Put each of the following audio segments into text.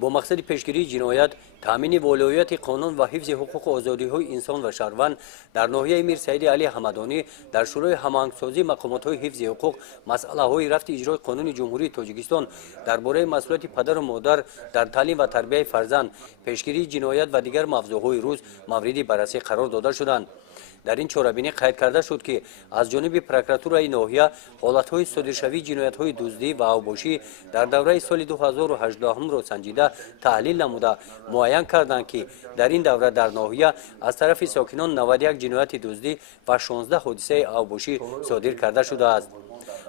با مقصد پیشگیری جنایت، تامین ولایت قانون و حفظ حقوق و آزادی‌های انسان و شهروند در ناحیه میر سعید علی حمدانی در شورای هماهنگسازی مقامات‌های حفظ حقوق مسئله‌های رفت اجرای قانون جمهوری تاجیکستان درباره مسئولیت پدر و مادر در تعلیم و تربیت فرزند، پیشگیری جنایت و دیگر موضوع‌های روز مورد بررسی قرار داده شدند. در این چاره‌بینی قید کرده شد که از جانب پروکراتورای ناحیه حالت‌های صادرشوی جنایت‌های دزدی و اوباشی در دوره سال 2018 را سنجیده تحلیل نموده معین کردند که در این دوره در ناحیه از طرف ساکنان 91 جنایت دزدی و 16 حادثه اوباشی صادر کرده شده است.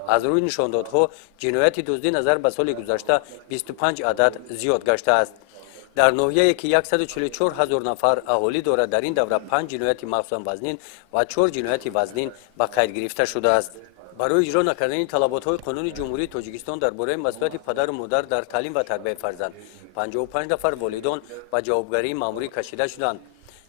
از روی نشاندادها جنایت دزدی نظر به سال گذشته 25 عدد زیاد گشته است. در ناحیه‌ای که 144,000 نفر اهالی دارد در این دوره 5 جنایت مخصوصاً وزنین و 4 جنایت وزنین به قید گرفته شده است. برای اجرا نکردن طلبات‌های قانون جمهوری تاجیکستان درباره مسئولیت پدر و مادر در تعلیم و تربیت فرزند 55 نفر والدان به جوابگری مأموری کشیده شدند.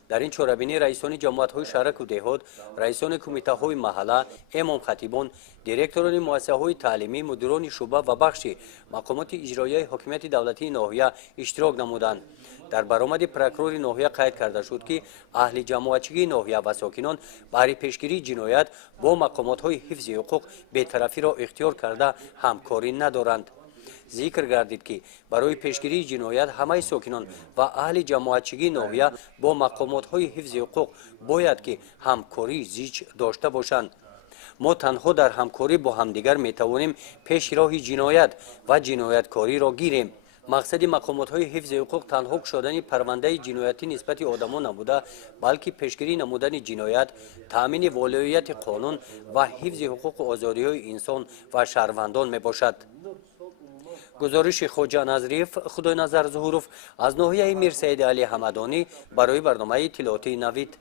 در این چاره‌بینی رئیسان جماعت‌های شهرک و دهات، رئیسان کمیته‌های محله، امام خطیبان، دیرکتوران مؤسسه‌های تعلیمی، مدیران شعبه و بخش مقامات اجرایی حاکمیت دولتی ناحیه اشتراک نمودند. در برآمد پروکرور ناحیه قید کرده شد که اهل جماعتچگی ناحیه و ساکنان برای پیشگیری جنایت با مقامات‌های حفظ حقوق بی‌طرفی را اختیار کرده همکاری ندارند. ذکر گردید که برای پیشگیری جنایت همه ساکنان و اهل جماعتچگی ناحیه با مقامات‌های حفظ حقوق باید که همکاری زیچ داشته باشند. ما تنها در همکاری با همدیگر میتوانیم پیش راه جنایت و جنایتکاری را گیریم. مقصد مقامات‌های حفظ حقوق تنها گشادن پرونده جنایتی نسبت آدمان نبوده، بلکه پیشگیری نمودن جنایت، تامین ولایت قانون و حفظ حقوق و آزادی‌های انسان و شهروندان میباشد. گزارش خواجه نظریف خدای نظر ظهوروف از ناحیه میر سعید علی حمدانی برای برنامه اطلاعاتی نوید.